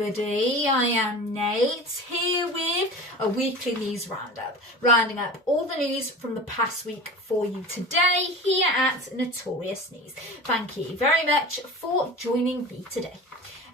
everybody, I am Nate, here with a weekly news roundup, rounding up all the news from the past week for you today here at Notorious News. Thank you very much for joining me today.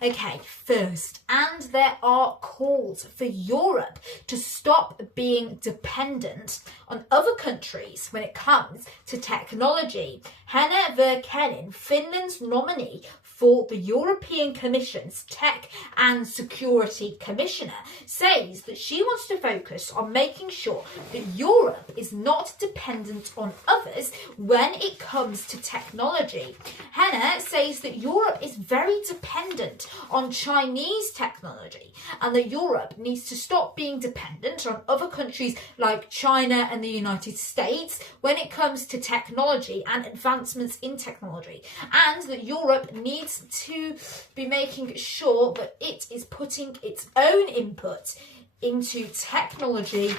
Okay, first, and there are calls for Europe to stop being dependent on other countries when it comes to technology. Hanna Verkelin, Finland's nominee for the European Commission's Tech and Security Commissioner, says that she wants to focus on making sure that Europe is not dependent on others when it comes to technology. Hanna says that Europe is very dependent on Chinese technology and that Europe needs to stop being dependent on other countries like China and the United States when it comes to technology and advancements in technology, and that Europe needs to be making sure that it is putting its own input into technology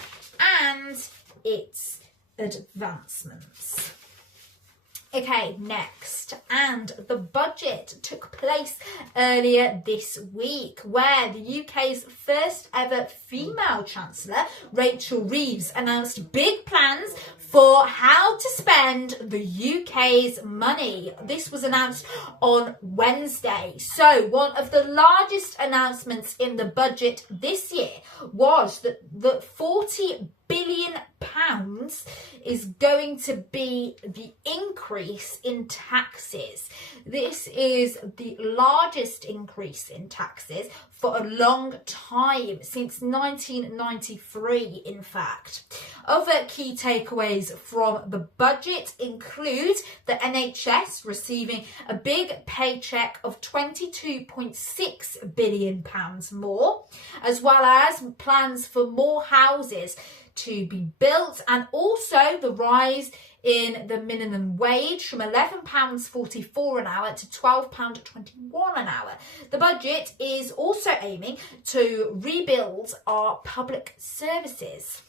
and its advancements. Okay, next, and the budget took place earlier this week where the UK's first ever female Chancellor, Rachel Reeves, announced big plans for how to spend the UK's money. This was announced on Wednesday. So one of the largest announcements in the budget this year was that the £40 billion is going to be the increase in taxes. This is the largest increase in taxes for a long time, since 1993 in fact. Other key takeaways from the budget include the NHS receiving a big paycheck of £22.6 billion more, as well as plans for more houses to be built, and also the rise in the minimum wage from £11.44 an hour to £12.21 an hour. The budget is also aiming to rebuild our public services.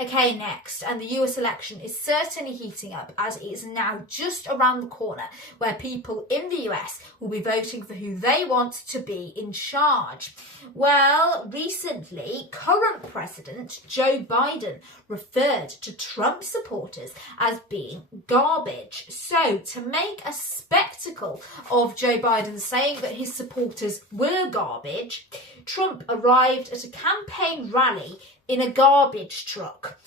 Okay, next, and the US election is certainly heating up as it is now just around the corner where people in the US will be voting for who they want to be in charge. Well, recently, current President Joe Biden referred to Trump supporters as being garbage. So, to make a spectacle of Joe Biden saying that his supporters were garbage, Trump arrived at a campaign rally in a garbage truck.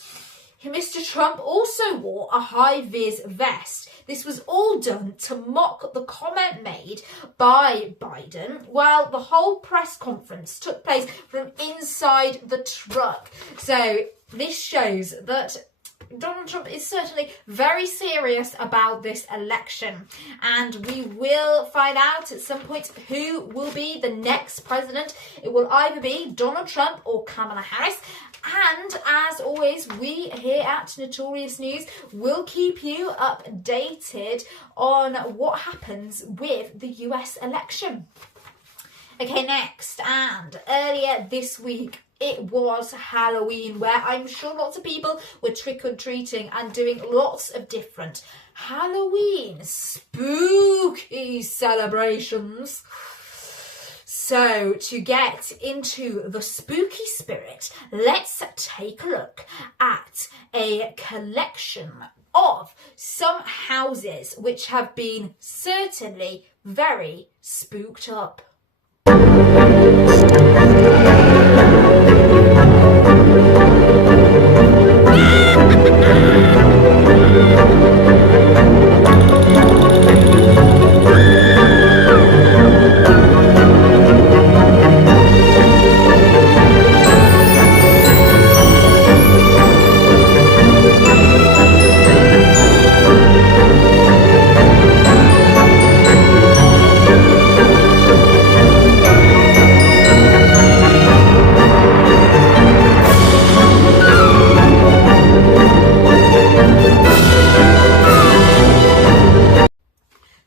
Mr. Trump also wore a high-vis vest. This was all done to mock the comment made by Biden while the whole press conference took place from inside the truck. So this shows that Donald Trump is certainly very serious about this election, and we will find out at some point who will be the next president. It will either be Donald Trump or Kamala Harris. And as always, we here at Notorious News will keep you updated on what happens with the US election. Okay, next, and earlier this week, it was Halloween, where I'm sure lots of people were trick-or-treating and doing lots of different Halloween spooky celebrations. So, to get into the spooky spirit, let's take a look at a collection of some houses which have been certainly very spooked up.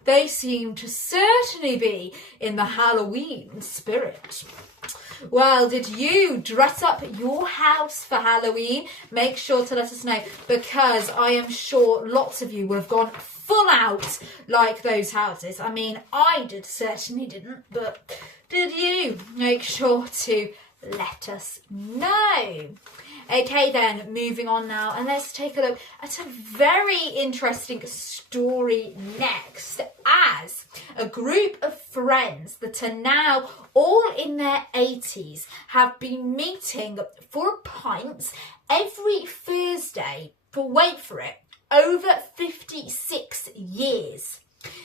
They seem to certainly be in the Halloween spirit. Well, did you dress up your house for Halloween? Make sure to let us know, because I am sure lots of you would have gone full out like those houses. I mean, certainly didn't, but did you? Make sure to let us know. Okay then, moving on now, and let's take a look at a very interesting story next, as a group of friends that are now all in their 80s have been meeting for a pint every Thursday for, wait for it, over 56 years.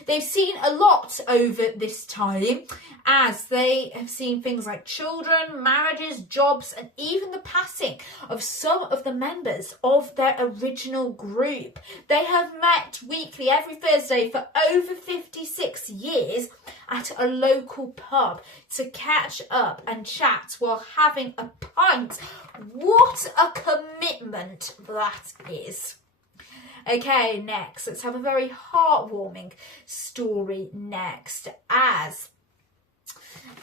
They've seen a lot over this time, as they have seen things like children, marriages, jobs, and even the passing of some of the members of their original group. They have met weekly every Thursday for over 56 years at a local pub to catch up and chat while having a pint. What a commitment that is. Okay, next, let's have a very heartwarming story next, as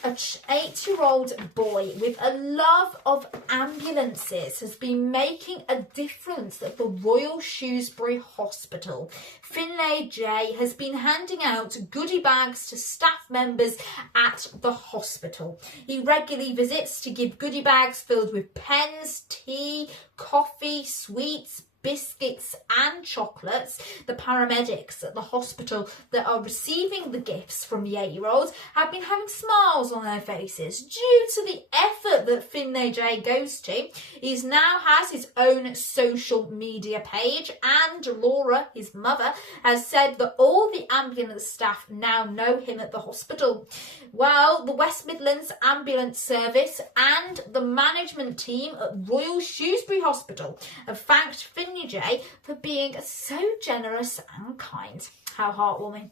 an 8-year-old boy with a love of ambulances has been making a difference at the Royal Shrewsbury Hospital. Finlay J has been handing out goodie bags to staff members at the hospital. He regularly visits to give goodie bags filled with pens, tea, coffee, sweets, biscuits and chocolates. The paramedics at the hospital that are receiving the gifts from the 8-year-olds have been having smiles on their faces due to the effort that Finlay J goes to. He now has his own social media page, and Laura, his mother, has said that all the ambulance staff now know him at the hospital. Well, the West Midlands Ambulance Service and the management team at Royal Shrewsbury Hospital have thanked Finlay J for being so generous and kind. How heartwarming.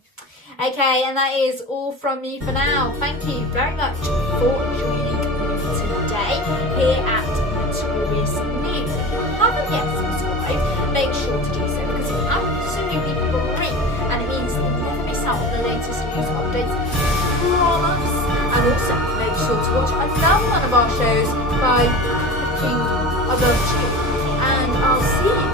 Okay, and that is all from me for now. Thank you very much for joining me today here at Notorious News. If you haven't yet subscribed, make sure to do so, because it's absolutely free and it means you'll never miss out on the latest news updates from us. And also make sure to watch another one of our shows by clicking above you. And I'll see you